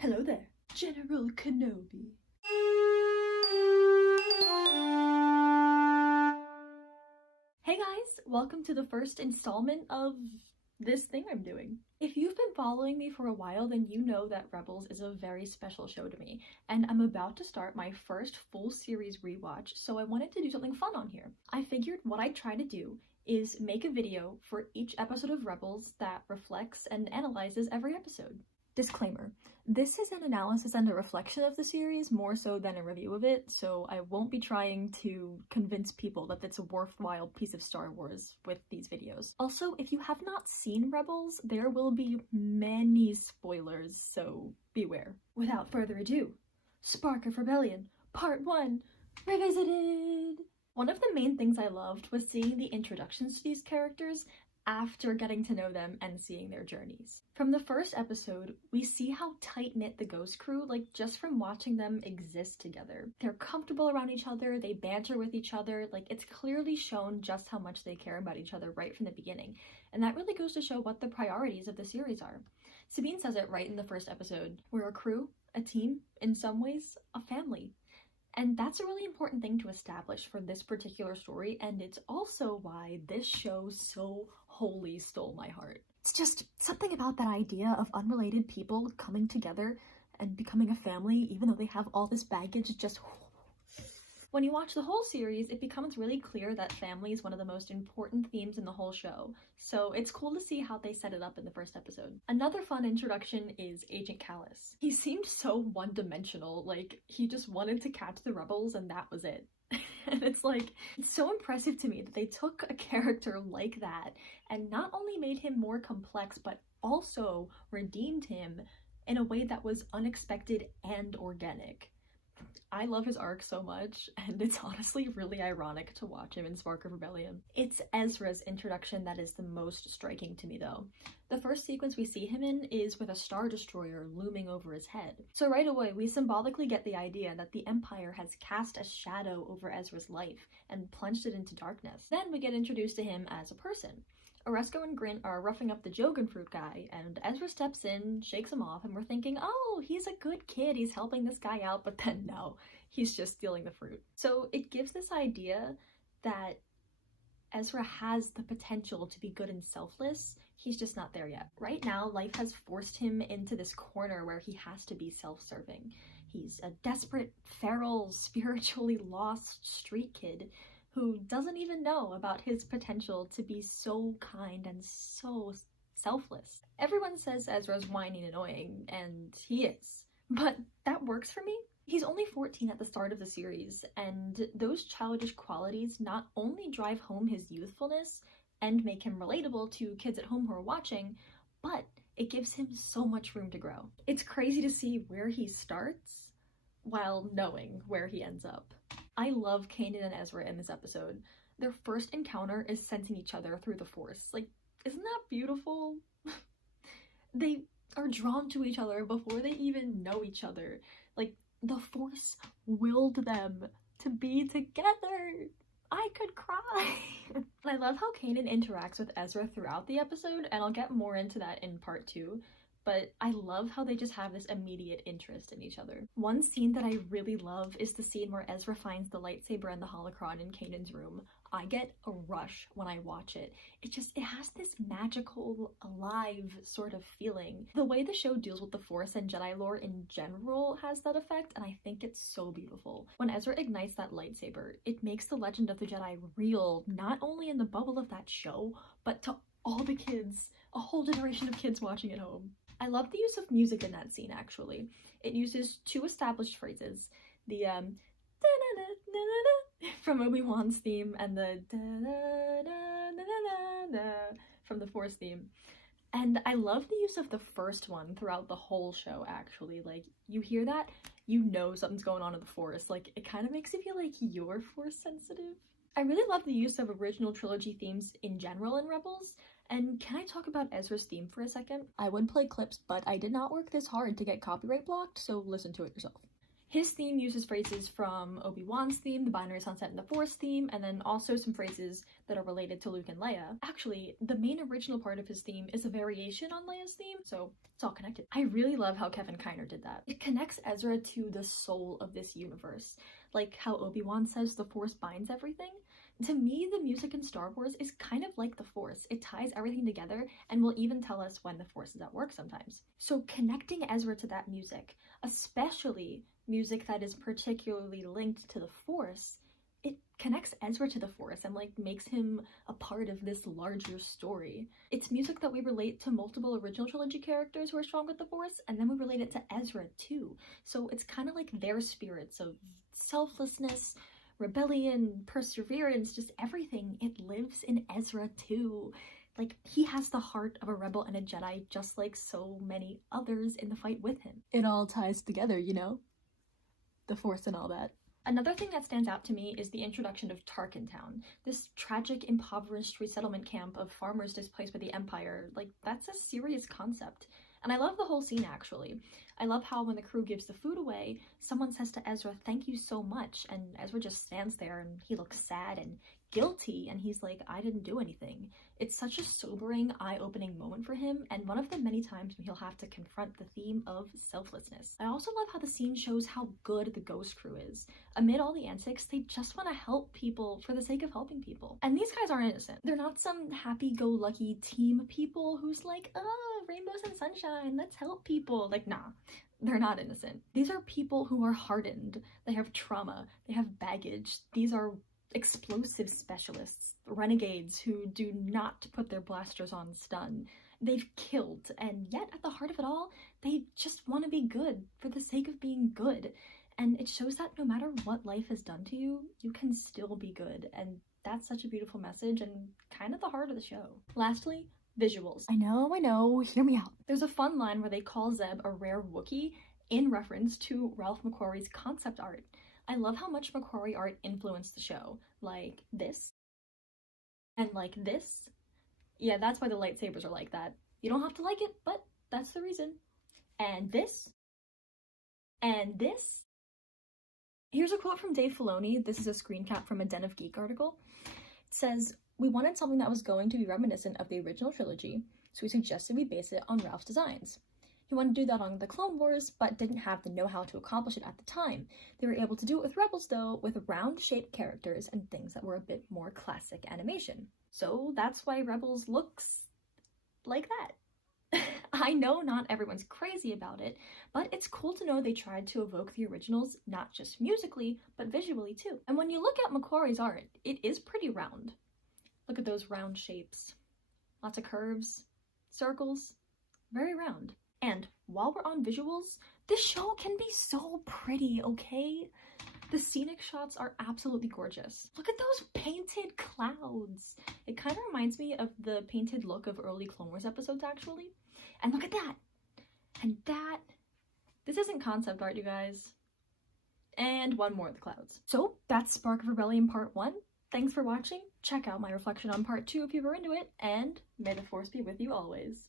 Hello there, General Kenobi. Hey guys, welcome to the first installment of this thing I'm doing. If you've been following me for a while, then you know that Rebels is a very special show to me, and I'm about to start my first full series rewatch, so I wanted to do something fun on here. I figured what I'd try to do is make a video for each episode of Rebels that reflects and analyzes every episode. Disclaimer, this is an analysis and a reflection of the series more so than a review of it, so I won't be trying to convince people that it's a worthwhile piece of Star Wars with these videos. Also, if you have not seen Rebels, there will be many spoilers, so beware. Without further ado, Spark of Rebellion, Part 1, Revisited! One of the main things I loved was seeing the introductions to these characters after getting to know them and seeing their journeys. From the first episode, we see how tight-knit the Ghost Crew, just from watching them exist together. They're comfortable around each other, they banter with each other, it's clearly shown just how much they care about each other right from the beginning, and that really goes to show what the priorities of the series are. Sabine says it right in the first episode. We're a crew, a team, in some ways, a family. And that's a really important thing to establish for this particular story, and it's also why this show so wholly stole my heart. It's just something about that idea of unrelated people coming together and becoming a family, even though they have all this baggage, just... When you watch the whole series, it becomes really clear that family is one of the most important themes in the whole show, so it's cool to see how they set it up in the first episode. Another fun introduction is Agent Callus. He seemed so one-dimensional, he just wanted to catch the rebels and that was it. And it's so impressive to me that they took a character like that and not only made him more complex, but also redeemed him in a way that was unexpected and organic. I love his arc so much, and it's honestly really ironic to watch him in Spark of Rebellion. It's Ezra's introduction that is the most striking to me, though. The first sequence we see him in is with a Star Destroyer looming over his head. So right away, we symbolically get the idea that the Empire has cast a shadow over Ezra's life and plunged it into darkness. Then we get introduced to him as a person. Oresco and Grint are roughing up the jogan fruit guy, and Ezra steps in, shakes him off, and we're thinking, oh, he's a good kid, he's helping this guy out, but then no, he's just stealing the fruit. So it gives this idea that Ezra has the potential to be good and selfless, he's just not there yet. Right now, life has forced him into this corner where he has to be self-serving. He's a desperate, feral, spiritually lost street kid who doesn't even know about his potential to be so kind and so selfless. Everyone says Ezra's whiny and annoying, and he is. But that works for me. He's only 14 at the start of the series, and those childish qualities not only drive home his youthfulness and make him relatable to kids at home who are watching, but it gives him so much room to grow. It's crazy to see where he starts while knowing where he ends up. I love Kanan and Ezra in this episode. Their first encounter is sensing each other through the Force. Isn't that beautiful? They are drawn to each other before they even know each other. The Force willed them to be together. I could cry. I love how Kanan interacts with Ezra throughout the episode, and I'll get more into that in part 2. But I love how they just have this immediate interest in each other. One scene that I really love is the scene where Ezra finds the lightsaber and the holocron in Kanan's room. I get a rush when I watch it. It has this magical, alive sort of feeling. The way the show deals with the Force and Jedi lore in general has that effect, and I think it's so beautiful. When Ezra ignites that lightsaber, it makes the legend of the Jedi real, not only in the bubble of that show, but to all the kids, a whole generation of kids watching at home. I love the use of music in that scene, actually. It uses two established phrases, the from Obi-Wan's theme and the from the Force theme. And I love the use of the first one throughout the whole show, actually. You hear that, you know something's going on in the Force. It kind of makes you feel like you're Force sensitive. I really love the use of original trilogy themes in general in Rebels. And can I talk about Ezra's theme for a second? I would play clips, but I did not work this hard to get copyright blocked, so listen to it yourself. His theme uses phrases from Obi-Wan's theme, the Binary Sunset and the Force theme, and then also some phrases that are related to Luke and Leia. Actually, the main original part of his theme is a variation on Leia's theme, so it's all connected. I really love how Kevin Kiner did that. It connects Ezra to the soul of this universe. Like how Obi-Wan says the Force binds everything. To me, the music in Star Wars is kind of like the Force. It ties everything together and will even tell us when the Force is at work sometimes. So connecting Ezra to that music, especially music that is particularly linked to the Force, it connects Ezra to the Force and like makes him a part of this larger story. It's music that we relate to multiple original trilogy characters who are strong with the Force, and then we relate it to Ezra too. So it's kind of like their spirits of selflessness, rebellion, perseverance, just everything. It lives in Ezra too. Like, he has the heart of a rebel and a Jedi, just like so many others in the fight with him. It all ties together, you know? The Force and all that. Another thing that stands out to me is the introduction of Tarkin Town, this tragic, impoverished resettlement camp of farmers displaced by the Empire. Like, that's a serious concept. And I love the whole scene, actually. I love how when the crew gives the food away, someone says to Ezra, "Thank you so much," and Ezra just stands there and he looks sad and guilty, and he's like, "I didn't do anything." It's such a sobering, eye-opening moment for him, and one of the many times when he'll have to confront the theme of selflessness. I also love how the scene shows how good the Ghost Crew is. Amid all the antics, they just want to help people for the sake of helping people. And these guys aren't innocent. They're not some happy-go-lucky team people who's like, "Oh, rainbows and sunshine, let's help people." Like, nah. They're not innocent. These are people who are hardened. They have trauma. They have baggage. These are explosive specialists, renegades who do not put their blasters on stun. They've killed, and yet at the heart of it all, they just want to be good for the sake of being good. And it shows that no matter what life has done to you, you can still be good. And that's such a beautiful message and kind of the heart of the show. Lastly, visuals. I know, hear me out. There's a fun line where they call Zeb a rare Wookiee in reference to Ralph McQuarrie's concept art. I love how much McQuarrie art influenced the show. Like this. And like this. Yeah, that's why the lightsabers are like that. You don't have to like it, but that's the reason. And this. And this. Here's a quote from Dave Filoni. This is a screen cap from a Den of Geek article. It says, "We wanted something that was going to be reminiscent of the original trilogy, so we suggested we base it on Ralph's designs. He wanted to do that on the Clone Wars, but didn't have the know-how to accomplish it at the time. They were able to do it with Rebels, though, with round-shaped characters and things that were a bit more classic animation. So that's why Rebels looks like that." I know not everyone's crazy about it, but it's cool to know they tried to evoke the originals, not just musically, but visually too. And when you look at McQuarrie's art, it is pretty round. Look at those round shapes. Lots of curves, circles, very round. And while we're on visuals, this show can be so pretty, okay? The scenic shots are absolutely gorgeous. Look at those painted clouds. It kind of reminds me of the painted look of early Clone Wars episodes, actually. And look at that. And that. This isn't concept art, you guys. And one more of the clouds. So that's Spark of Rebellion Part 1. Thanks for watching. Check out my reflection on Part 2 if you were into it, and may the Force be with you always.